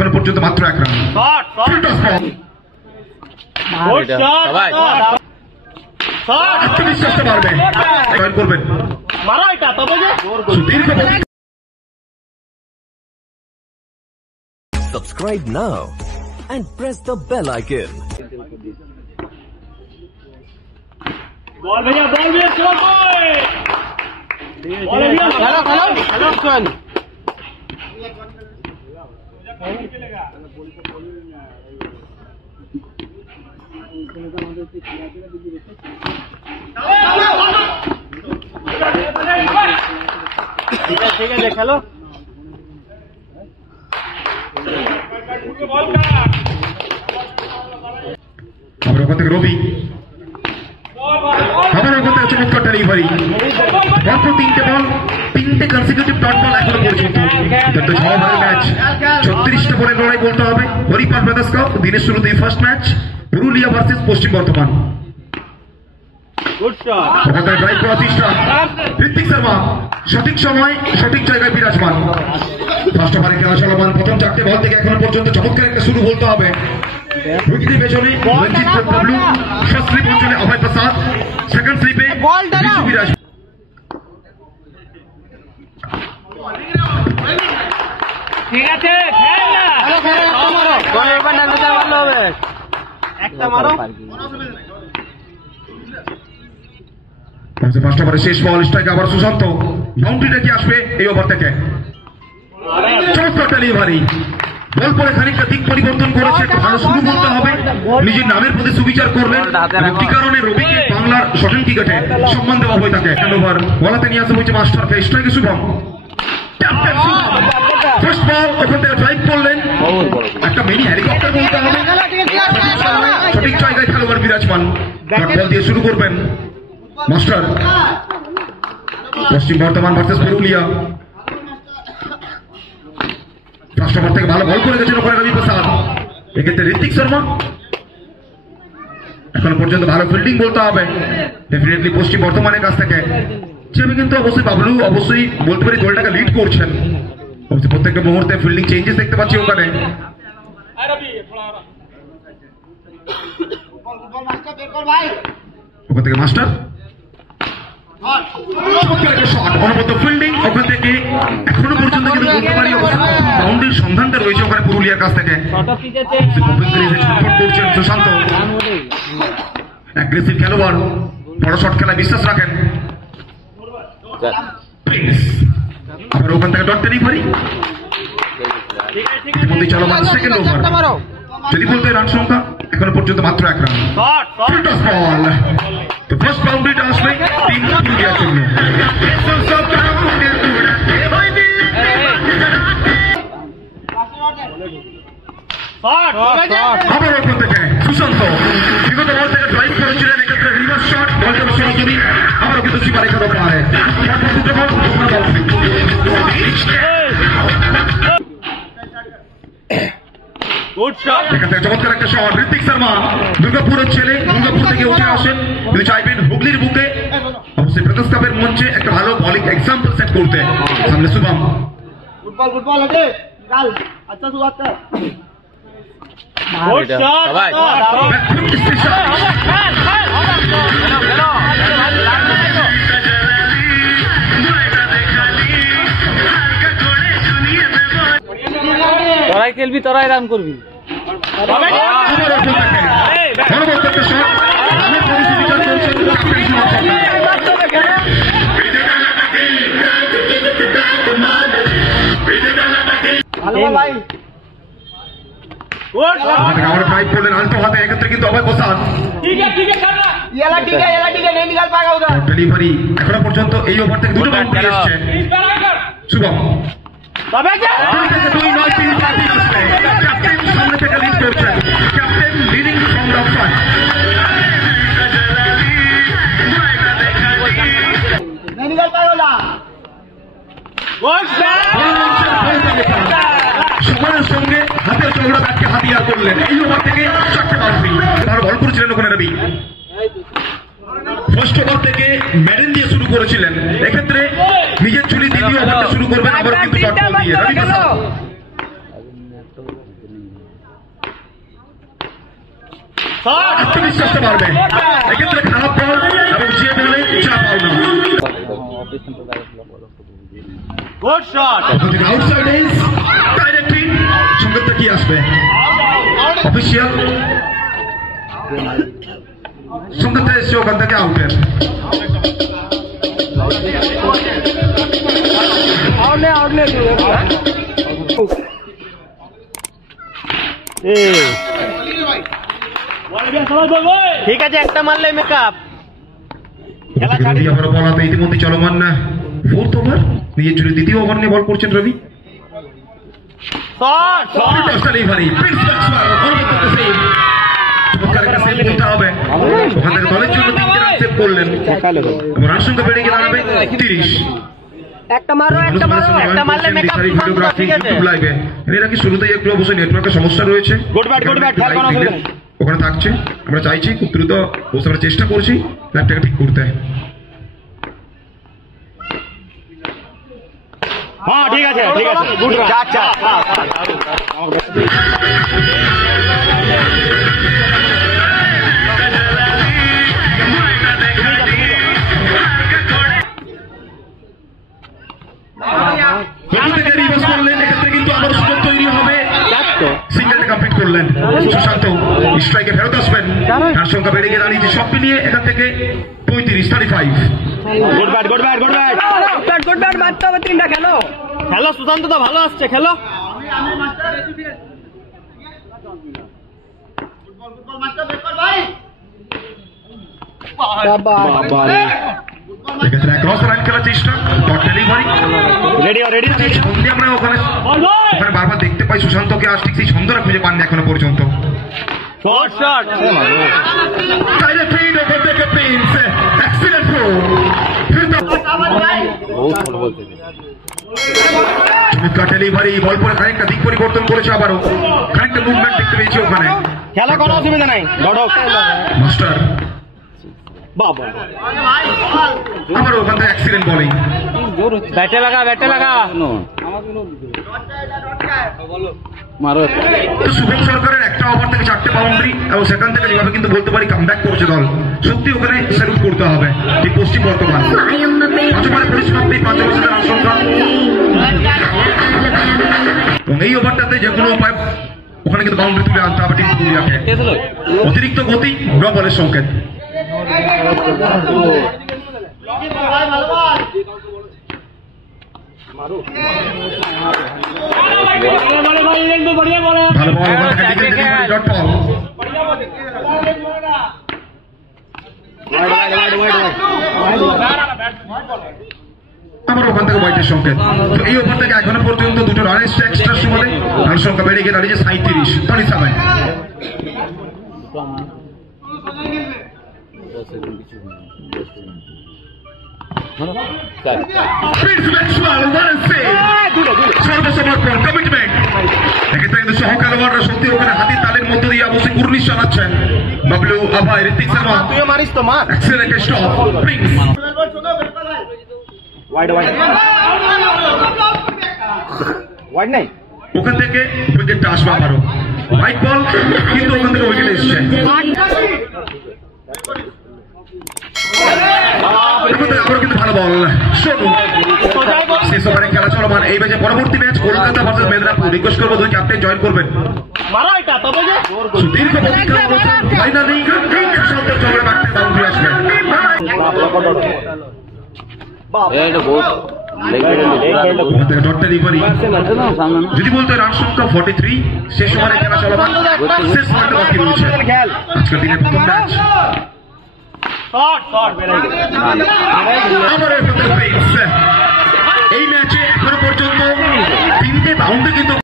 এখনো পর্যন্ত মাত্র 1 রান। আত্মবিশ্বাসটা বাড়বে, জয়েন করবেন। Subscribe now and press the bell icon. Ball भैया चलो बॉल भैया हेलो चल ठीक है देख लो আমরা ওখান থেকে রবি, আবার ওখান থেকে চমৎকার ডেলিভারি, পরপর 3টে বল, 3টে কনসিকিউটিভ ডট বল এখনো পর্যন্ত। এটা তো 6 ওভারের ম্যাচ, 36টা বলের লড়াই বলতে হবে। হরিপাল ব্রাদার্স কাপ দিনের শুরুতেই ফার্স্ট ম্যাচ, পুরুলিয়া ভার্সেস পশ্চিম বর্ধমান। ওখান থেকে ড্রাইভ করার চেষ্টা, ঋত্বিক শর্মা সঠিক সময় সঠিক জায়গায় বিরাজমান। ফার্স্ট ওভারে খেলা চলমান, প্রথম 4টে বল থেকে এখনো পর্যন্ত চমৎকার একটা শুরু বলতে হবে। উইকেটের পেছনে রঞ্জিত বাবলু, ফার্স্ট স্লিপ অঞ্চলে অভয় প্রসাদ, সেকেন্ড স্লিপে বিরাজ। ঠিক আছে একটা মারো। ফার্স্ট ওভারে শেষ বল, স্ট্রাইক আবার সুশান্ত। বাউন্ডারিটা কি আসবে এই ওভার থেকে? চমৎকার ডেলিভারি, বল পরে খানিকটা দিক পরিবর্তন করেছে, ভালো শুরু করতে হবে। নিজের নামের প্রতি সুবিচার করলেন, কি কারণে রবিকে বাংলার শটেন ক্রিকেটে সম্মান দেওয়া হয়ে থাকে। ওভার বলাতে নিয়ে আসা হয়েছে মাস্টারকে, স্ট্রাইকে শুভম। ফার্স্ট বল ওখান থেকে ড্রাইভ করলেন, একটা মিনি হেলিকপ্টার বলতে হবে। সঠিক জায়গায় খেলোয়াড় বিরাজমান, বল দিয়ে শুরু করবেন মাস্টার। পশ্চিম Bardhaman versus Purulia, first over থেকে ভালো বল করে গেছেন ওখানে রবি প্রসাদ। এক্ষেত্রে ঋত্বিক শর্মা এখন পর্যন্ত ভালো ফিল্ডিং বলতে হবে ডেফিনেটলি পশ্চিম বর্ধমানের কাছ থেকে। আমি কিন্তু অবশ্যই বাবলু অবশ্যই বলতে পারি দলটাকে লিড করছেন। অবশ্যই প্রত্যেকটা মুহূর্তে ফিল্ডিং চেঞ্জেস দেখতে পাচ্ছি ওখানে। ওখান থেকে মাস্টার অনবদ্য ফিল্ডিং, ওখান থেকে এখনো পর্যন্ত কিন্তু বলতে পারি বাউন্ডারির সন্ধানটা রয়েছে ওখানে পুরুলিয়ার কাছ থেকে। করছেন সুশান্ত, অ্যাগ্রেসিভ খেলোয়াড়, বড় শট খেলায় বিশ্বাস রাখেন। আবার ওখান থেকে ডট ডেলিভারি, ইতিমধ্যে চলমান সেকেন্ড ওভার। যদি বলতে রান সংখ্যা এখনো পর্যন্ত মাত্র 1 রান। বল তো ফার্স্ট বাউন্ডারিটা আসবে 3 পুরুলিয়ার জন্য। আবার ওখান থেকে সুশান্ত বিগত বল থেকে ড্রাইভ করেছিলেন, এক্ষেত্রে রিভার্স শট, বল থেকে সরাসরি আবারও কিন্তু সীমা রেখা ধরতে পারে। চমৎকার একটা শট, ঋত্বিক শর্মা দুর্গাপুরের ছেলে, দুর্গাপুর থেকে উঠে আসেন, কিন্তু চাইবেন হুগলির বুকে অবশ্যই ব্রাদার্স কাপের মঞ্চে একটা ভালো বলিং এক্সাম্পল সেট করতে। সামনে শুভম, फुटबॉल हटे डाल, अच्छा शुरुआत कर। তোরাই খেলবি, তোরাই রান করবি। কিন্তু অভয় প্রসাদ ডেলিভারি এখনো পর্যন্ত এই ওভার থেকে 2টো বাউন্ডারি এসেছে। শুভম সামনে থেকে লিড করছেন, captain leading from the front. সময়ের সঙ্গে হাতের চৌড়া ব্যাটকে হাতিয়ার করলেন, এই ওভার থেকে 4টে বাউন্ডারি। তারা বল করেছিলেন ওখানে রবি। ফার্স্ট ওভার থেকে ম্যাডেন দিয়ে শুরু করেছিলেন, এক্ষেত্রে নিজের চুলি দ্বিতীয় ওভারটা শুরু করবেন আবার কিন্তু ডট বল দিয়ে রবি প্রসাদ। আত্মবিশ্বাসটা বাড়বে, এক্ষেত্রে খারাপ বল এবং যে বলে চাপ আউট না। Good shot outside edge direct hit, সংকেতটা কি আসবে? অফিসিয়াল সংকেতটা এসছে ওখান থেকে আউটের। ঠিক আছে, একটা মারলে মেকআপ। রবি আবার বল হাতে ইতিমধ্যে চলমান না ফোর্থ ওভার, নিজের জন্য দ্বিতীয় ওভার নিয়ে বল করছেন Ravi. Shot shot delivery prince batsman অনুমতি সেভ, চমৎকার একটা সেভ করতে হবে। ওখান থেকে দলের জন্য 3টে রান সেভ করলেন এবং রান সংখ্যা বেড়ে গিয়ে দাঁড়াবে 30। একটা মারলে মেকআপ। ঠিক আছে, এরা কি শুরুতেই একটু অবশ্যই নেটওয়ার্কের সমস্যা রয়েছে, গুড ব্যাট ওখানে থাকছে। আমরা চাইছি খুব দ্রুত বুঝতে আমরা চেষ্টা করছি ল্যাপটাকে ঠিক করতে। হ্যাঁ ঠিক আছে ঠিক আছে, গুড রান। আচ্ছা থেকে রিভার্স করলেন, এক্ষেত্রে কিন্তু আবার সুযোগ তৈরি হবে। সিঙ্গেলটা কমপ্লিট করলেন সুশান্ত, স্ট্রাইকে ফেরত আসবেন। রান সংখ্যা বেড়ে গিয়ে দাঁড়িয়েছে সব মিলিয়ে এখান থেকে 35। Good bat good bat good bat good bat মারতে হবে। 3টা খেলো খেলো, সুশান্ত দা ভালো আসছে, খেলো। এক্ষেত্রে ক্রস রান খেলার চেষ্টা, dot delivery ready ready ready. ছন্দে আমরা ওখানে বারবার দেখতে পাই সুশান্তকে, আজ ঠিক সেই ছন্দটা খুঁজে পাননি এখনো পর্যন্ত। Shot shot direct hit over থেকে প্রিন্স, এক্সিলেন্ট থ্রো। চমৎকার ডেলিভারি, বল পরে খানিকটা দিক পরিবর্তন করেছে, আবারও খানিকটা মুভমেন্ট দেখতে পেয়েছি ওখানে। খেলা কোনো অসুবিধা নাই, ধরক মাস্টার বাবা। আবার ওখান থেকে অ্যাক্সিডেন্ট বলিং। ব্যাটে লাগা মারো। তো শুভম সরকারের একটা ওভার থেকে 4টে বাউন্ডারি এবং সেখান থেকে যেভাবে কিন্তু বলতে পারি কামব্যাক করছে দল, সত্যি ওখানে স্যালুট করতে হবে। এই পশ্চিম বর্ধমান 5 ওভারে পরিসমাপ্তি, 5 ওভারে রান সংখ্যা এবং এই ওভারটাতে যে কোনো উপায় ওখানে কিন্তু বাউন্ডারি তুলে আনতে হবে টিম পুরুলিয়াকে। অতিরিক্ত গতি ড্র বলের সংকেত। ভালো বল, ডট বল। আমার ওখান থেকে হোয়াইটের সংকেত। তো এই ওভার থেকে এখনো পর্যন্ত 2টো রান এসছে এক্সট্রা সময়ে, রান সংখ্যা বেড়ে গিয়ে দাঁড়িয়েছে 37। সর্বসমর্পণ কমিটমেন্ট, এক্ষেত্রে কিন্তু সহ খেলোয়াড়রা সত্যি ওখানে হাতির তালের মধ্য দিয়ে অবশ্যই কুর্নিশ চালাচ্ছেন। বাবলু, আভাই, ঋত্বিক শর্মা, তুইও মারিস তো মার। Excellent stop, Prince wide wide wide নাই। ওখান থেকে উইকেটটা আসবে আবারও। হোয়াইট বল কিন্তু ওখান থেকে উইকেট এসছে। আবারও কিন্তু ভালো বল শোনো। শেষ ওভারে খেলা চলমান, এই ম্যাচে পরবর্তী match Kolkata versus Medinipur. Request করবো 2 ক্যাপ্টেন জয়েন করবেন। মারো এটা তবে যে দীর্ঘ প্রতীক্ষার অবস্থা ফাইনালি শান্তের চক্রে বাড়তে বাউন্ডারি আসবে। ডট ডেলিভারি, যদি বলতে রান সংখ্যা 43, শেষ ওভারে খেলা চলমান, শেষ ওভারটা বাকি রয়েছে। আজকের দিনের প্রথম ম্যাচ। এই ম্যাচে এখনো পর্যন্ত 3টে বাউন্ডারি কিন্তু